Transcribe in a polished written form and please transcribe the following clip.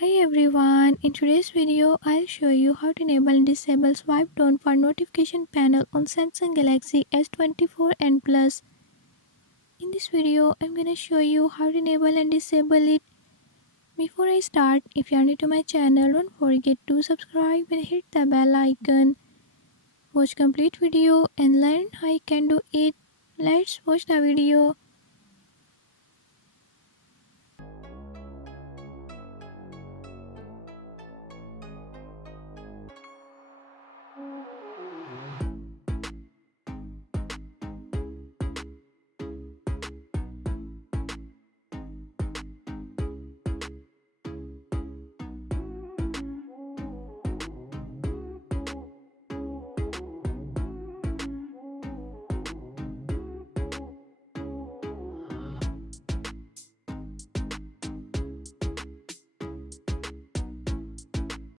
Hi everyone, in today's video I'll show you how to enable and disable swipe tone for notification panel on Samsung Galaxy S24 and Plus. In this video I'm gonna show you how to enable and disable it. Before I start, if you are new to my channel, don't forget to subscribe and hit the bell icon. Watch complete video and learn how you can do it. Let's watch the video.